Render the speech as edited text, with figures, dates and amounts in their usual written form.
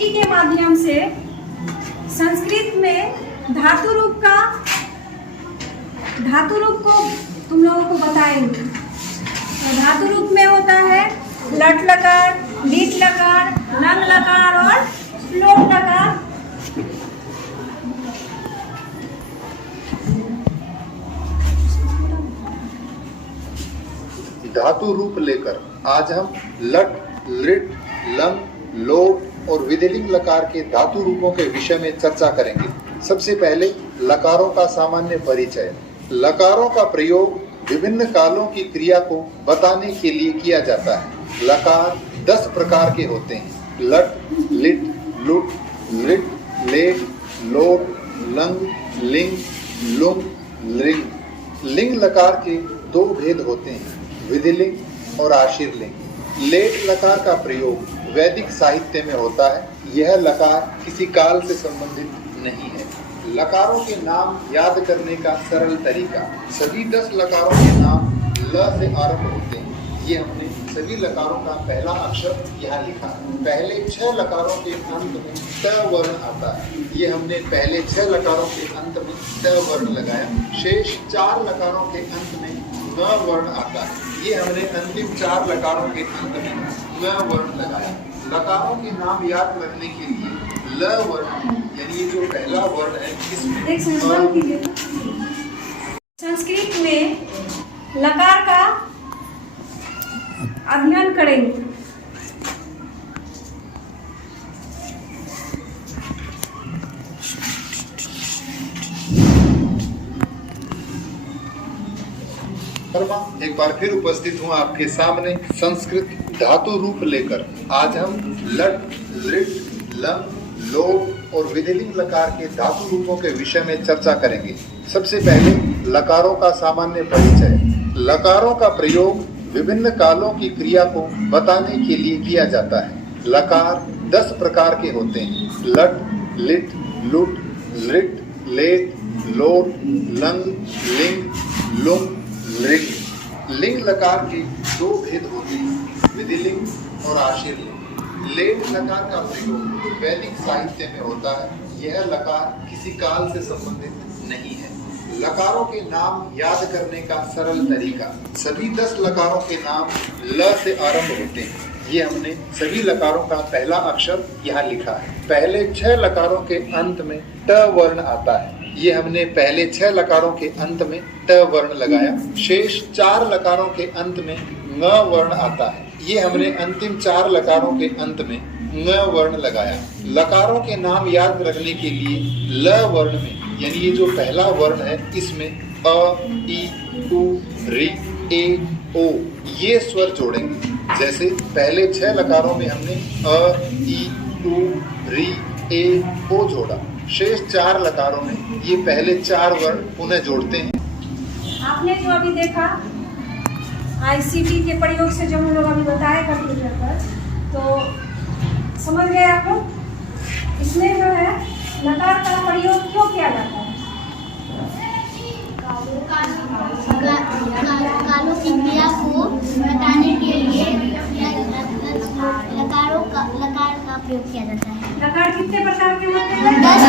ICT के माध्यम से संस्कृत में धातु रूप को तुम लोगों को बताएंगे। तो धातु रूप में होता है लट लकार, लीट लकार, लंग लकार और लोट लकार। धातु रूप लेकर आज हम लट, लिट, लंग, लोट और विधिलिंग लकार के धातु रूपों के विषय में चर्चा करेंगे। सबसे पहले लकारों का सामान्य परिचय। लकारों का प्रयोग विभिन्न कालों की क्रिया को बताने के लिए किया जाता है। लकार 10 प्रकार के होते हैं। लट, लिट, लुट, लिट, लेट, लोट, लंग, लिंग, लुंग, लिंग। लिंग लकार के 2 भेद होते हैं, विधिलिंग और आशीर्लिंग। लेट लकार का प्रयोग वैदिक साहित्य में होता है। यह लकार किसी काल से संबंधित नहीं है। लकारों के नाम याद करने का सरल तरीका। सभी 10 लकारों के नाम ल से आरंभ होते हैं। ये हमने सभी लकारों का पहला अक्षर यहाँ लिखा है। पहले 6 लकारों के अंत में त वर्ण आता है। ये हमने पहले 6 लकारों के अंत में त वर्ण लगाया। शेष 4 लकारों के अंत में न वर्ण आता है। ये हमने अंतिम 4 लकारों के अंत में न वर्ण लगाया। लकारों के नाम याद रखने के लिए ल वर्ण यानी ये जो पहला वर्ण है इसमें संस्कृत में लकार का अध्ययन करेंगे। एक बार फिर उपस्थित हूँ आपके सामने संस्कृत धातु रूप लेकर। आज हम लट, लिट, लंग, लोट और विधिलिंग लकार के धातु रूपों के विषय में चर्चा करेंगे। सबसे पहले लकारों का सामान्य परिचय। लकारों का प्रयोग विभिन्न कालों की क्रिया को बताने के लिए किया जाता है। लकार 10 प्रकार के होते हैं। लट, लिट, लुट, लिट, लेट, लोट, लंग, लिंग, लुंग, लिंग। लिंग लकार के 2 भेद होते हैं, विधिलिंग और आशीर्लिंग। लेट लकार का प्रयोग वैदिक साहित्य में होता है। यह लकार किसी काल से संबंधित नहीं है। लकारों के नाम याद करने का सरल तरीका। सभी 10 लकारों के नाम ल से आरंभ होते हैं। ये हमने सभी लकारों का पहला अक्षर यहाँ लिखा है। पहले 6 लकारों के अंत में ट वर्ण आता है। ये हमने पहले 6 लकारों के अंत में ट वर्ण लगाया। शेष 4 लकारों के अंत में न वर्ण आता है। ये हमने अंतिम 4 लकारों के अंत में न वर्ण लगाया। लकारों के नाम याद रखने के लिए ल वर्ण में यानी ये जो पहला वर्ण है इसमें अ, ई, उ, रि, ए, ओ ये स्वर जोड़ेंगे। जैसे पहले 6 लकारों में हमने अ, ई, उ, रि, ए, ओ जोड़ा। शेष 4 लकारों में ये पहले 4 वर्ण पुनः जोड़ते हैं। आपने जो अभी देखा आईसीटी के प्रयोग से जो हम लोग अभी बताए कंप्यूटर पर, तो समझ गए आप लोग। इसमें जो है लकार का प्रयोग क्यों किया जाता है? कालों की क्रिया को बताने के लिए लकार का प्रयोग किया जाता है। लकार कितने प्रकार के होते हैं? 10